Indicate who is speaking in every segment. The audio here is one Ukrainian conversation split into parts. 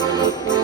Speaker 1: Thank you.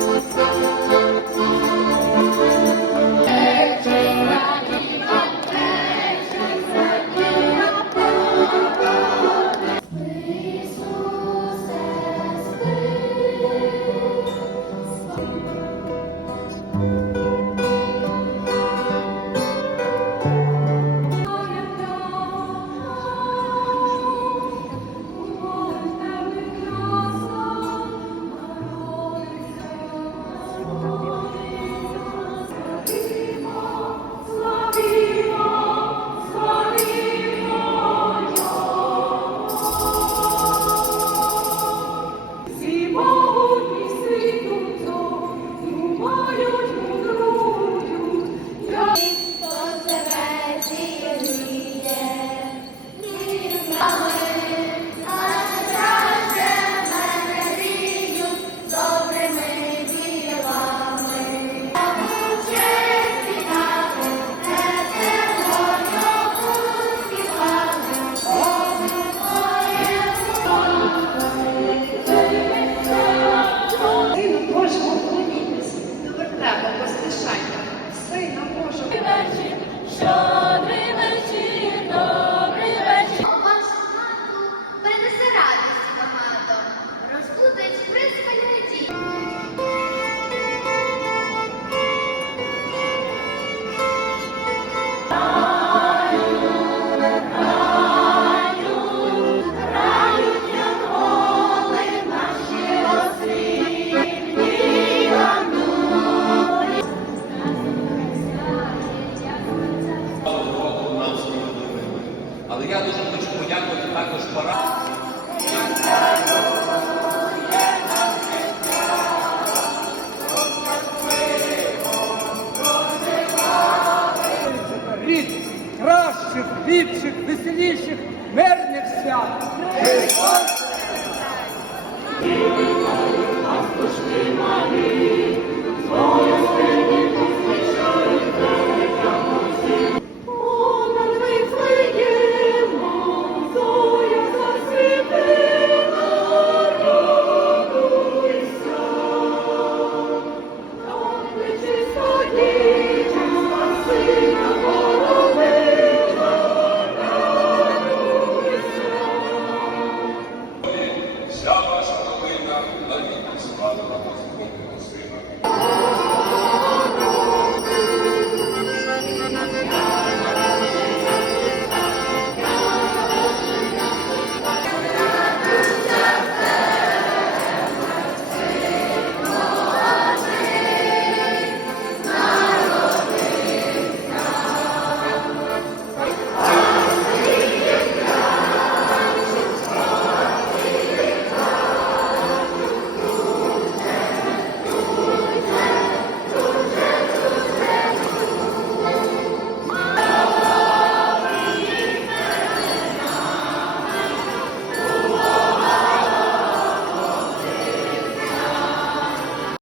Speaker 1: hoje. Пара.
Speaker 2: Рід кращих, ліпших, веселіших, мирних свят.
Speaker 3: Пустий малий,